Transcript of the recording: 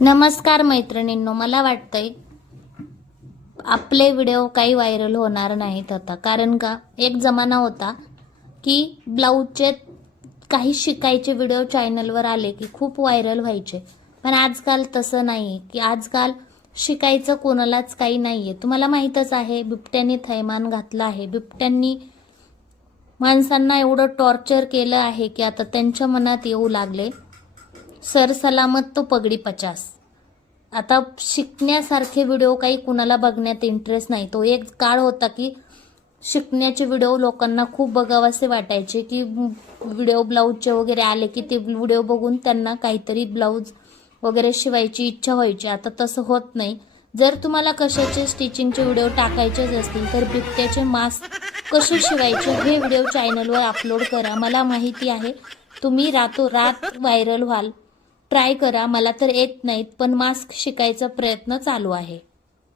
नमस्कार मैत्रिणींनो, मला वाटतंय आपले व्हिडिओ काही व्हायरल होणार नाहीत आता. कारण का एक जमाना होता की ब्लाऊजचे काही शिकायचे व्हिडिओ चॅनलवर आले की खूप व्हायरल व्हायचे. पण आजकाल तसं नाही की आजकाल शिकायचं कोणालाच काही नाहीये. तुम्हाला माहीतच आहे, बिबट्याने थैमान घातलं आहे. बिबट्यांनी माणसांना एवढं टॉर्चर केलं आहे की आता त्यांच्या मनात येऊ लागले सर सलामत तो पगडी 50. आता शिकण्यासारखे व्हिडिओ काही कुणाला बघण्यात इंटरेस्ट नाही. तो एक काळ होता की शिकण्याचे व्हिडिओ लोकांना खूप बघावेसे वाटायचे की व्हिडिओ ब्लाऊजचे वगैरे आले की ते व्हिडिओ बघून त्यांना काहीतरी ब्लाऊज वगैरे शिवायची इच्छा व्हायची. आता तसं होत नाही. जर तुम्हाला कशाचे स्टिचिंगचे व्हिडिओ टाकायचेच असतील तर बिबट्याचे मास्क कसे शिवायचे हे व्हिडिओ चॅनलवर अपलोड करा. मला माहिती आहे तुम्ही रातोरात व्हायरल व्हाल. ट्राय करा. मला तर येत नाहीत, पण मास्क शिकायचा प्रयत्न चालू आहे.